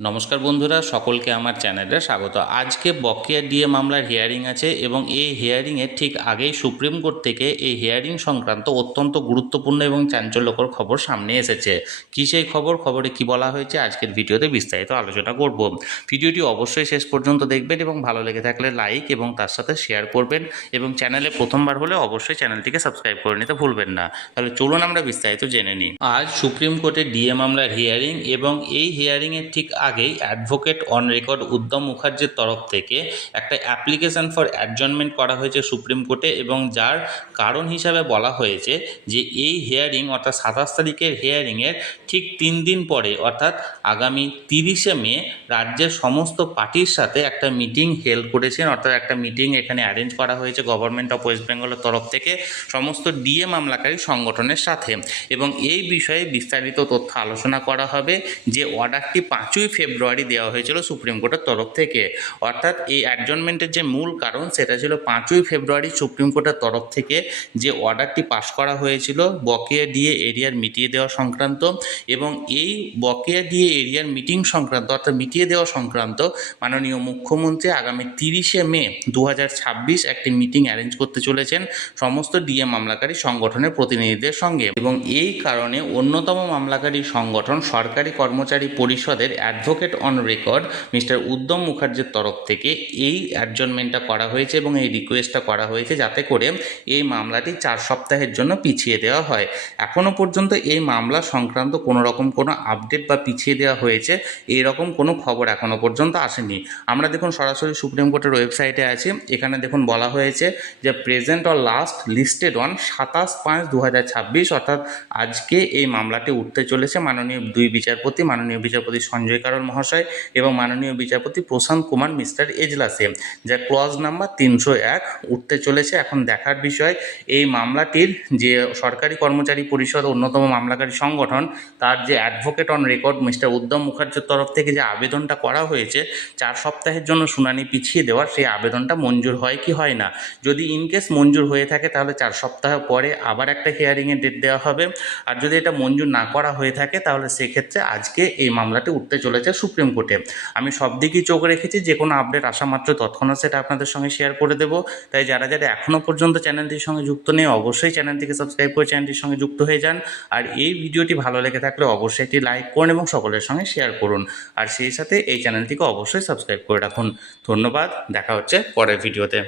নমস্কার বন্ধুরা, সকলকে আমার চ্যানেলে স্বাগত। আজকে বকেয়া ডিএ মামলার হিয়ারিং আছে এবং এই হিয়ারিংয়ের ঠিক আগেই সুপ্রিম কোর্ট থেকে এই হিয়ারিং সংক্রান্ত অত্যন্ত গুরুত্বপূর্ণ এবং চাঞ্চল্যকর খবর সামনে এসেছে। কী সেই খবরে কী বলা হয়েছে আজকের ভিডিওতে বিস্তারিত আলোচনা করব। ভিডিওটি অবশ্যই শেষ পর্যন্ত দেখবেন এবং ভালো লেগে থাকলে লাইক এবং তার সাথে শেয়ার করবেন এবং চ্যানেলে প্রথমবার হলে অবশ্যই চ্যানেলটিকে সাবস্ক্রাইব করে নিতে ভুলবেন না। তাহলে চলুন আমরা বিস্তারিত জেনে নিই। আজ সুপ্রিম কোর্টে ডিএ মামলার হিয়ারিং এবং এই হিয়ারিংয়ের ঠিক আগেই অ্যাডভোকেট অন রেকর্ড উদ্যম মুখার্জির তরফ থেকে একটা অ্যাপ্লিকেশন ফর অ্যাডজর্নমেন্ট করা হয়েছে সুপ্রিম কোর্টে এবং যার কারণ হিসাবে বলা হয়েছে যে এই হিয়ারিং অর্থাৎ 27 তারিখের হিয়ারিংয়ের ঠিক 3 দিন পরে অর্থাৎ আগামী 30শে মে রাজ্যের সমস্ত পার্টির সাথে একটা মিটিং হেল্ড করেছেন, অর্থাৎ একটা মিটিং এখানে অ্যারেঞ্জ করা হয়েছে গভর্নমেন্ট অফ ওয়েস্ট বেঙ্গলের তরফ থেকে সমস্ত ডিএ মামলাকারী সংগঠনের সাথে এবং এই বিষয়ে বিস্তারিত তথ্য আলোচনা করা হবে। যে অর্ডারটি 5ই ফেব্রুয়ারি দেওয়া হয়েছিল সুপ্রিম কোর্টের তরফ থেকে, অর্থাৎ এই অ্যাডজর্নমেন্টের যে মূল কারণ সেটা ছিল 5ই ফেব্রুয়ারি সুপ্রিম কোর্টের তরফ থেকে যে অর্ডারটি পাশ করা হয়েছিল বকেয়া ডিএ এরিয়ার মিটিয়ে দেওয়া সংক্রান্ত এবং এই বকেয়া ডিএ এরিয়ার মিটিং সংক্রান্ত অর্থাৎ মিটিয়ে দেওয়া সংক্রান্ত মাননীয় মুখ্যমন্ত্রী আগামী 30শে মে 2026 একটি মিটিং অ্যারেঞ্জ করতে চলেছেন সমস্ত ডিএ মামলাকারী সংগঠনের প্রতিনিধিদের সঙ্গে এবং এই কারণে অন্যতম মামলাকারী সংগঠন সরকারি কর্মচারী পরিষদের অ্যাডভোকেট অন রেকর্ড মিস্টার উদ্যম মুখার্জির তরফ থেকে এই অ্যাডজর্নমেন্টটা করা হয়েছে এবং এই রিকোয়েস্টটা করা হয়েছে যাতে করে এই মামলাটি 4 সপ্তাহের জন্য পিছিয়ে দেওয়া হয়। এখনও পর্যন্ত এই মামলা সংক্রান্ত কোনো রকম কোনো আপডেট বা পিছিয়ে দেওয়া হয়েছে এইরকম কোনো খবর এখনও পর্যন্ত আসেনি। আমরা দেখুন সরাসরি সুপ্রিম কোর্টের ওয়েবসাইটে আছি, এখানে দেখুন বলা হয়েছে যে present or last listed on 27/5/2026 অর্থাৎ আজকে এই মামলাটি উঠতে চলেছে মাননীয় দুই বিচারপতি, মাননীয় বিচারপতি সঞ্জয় কারোল মহাশয় এবং মাননীয় বিচারপতি প্রশান্ত কুমার মিস্টার এজলাসে, যা ক্লজ নাম্বার 301 উঠতে চলেছে। এখন দেখার বিষয় এই মামলাটির যে সরকারি কর্মচারী পরিষদ অন্যতম মামলাকারী সংগঠন তার যে অ্যাডভোকেট অন রেকর্ড মিস্টার উদ্যম মুখার্জির তরফ থেকে যে আবেদনটা করা হয়েছে 4 সপ্তাহের জন্য শুনানি পিছিয়ে দেওয়ার, সেই আবেদনটা মঞ্জুর হয় কি হয় না। যদি ইনকেস মঞ্জুর হয়ে থাকে তাহলে 4 সপ্তাহ পরে আবার একটা হিয়ারিংয়ের ডেট দেওয়া হবে, আর যদি এটা মঞ্জুর না করা হয়ে থাকে তাহলে সেক্ষেত্রে আজকে এই মামলাটি উঠতে চলেছে সুপ্রিম কোর্টে। আমি সব দিকেই চোখ রেখেছি, যে কোনো আপডেট আসা মাত্র তৎক্ষণাৎ সেটা আপনাদের সঙ্গে শেয়ার করে দেবো। তাই যারা এখনও পর্যন্ত চ্যানেলটির সঙ্গে যুক্ত নেই অবশ্যই চ্যানেলটিকে সাবস্ক্রাইব করে চ্যানেলটির সঙ্গে যুক্ত হয়ে যান। আর এই ভিডিওটি ভালো লেগে থাকলে অবশ্যই একটি লাইক করুন এবং সকলের সঙ্গে শেয়ার করুন, আর সেই সাথে এই চ্যানেলটিকে অবশ্যই সাবস্ক্রাইব করে রাখুন। ধন্যবাদ, দেখা হচ্ছে পরের ভিডিওতে।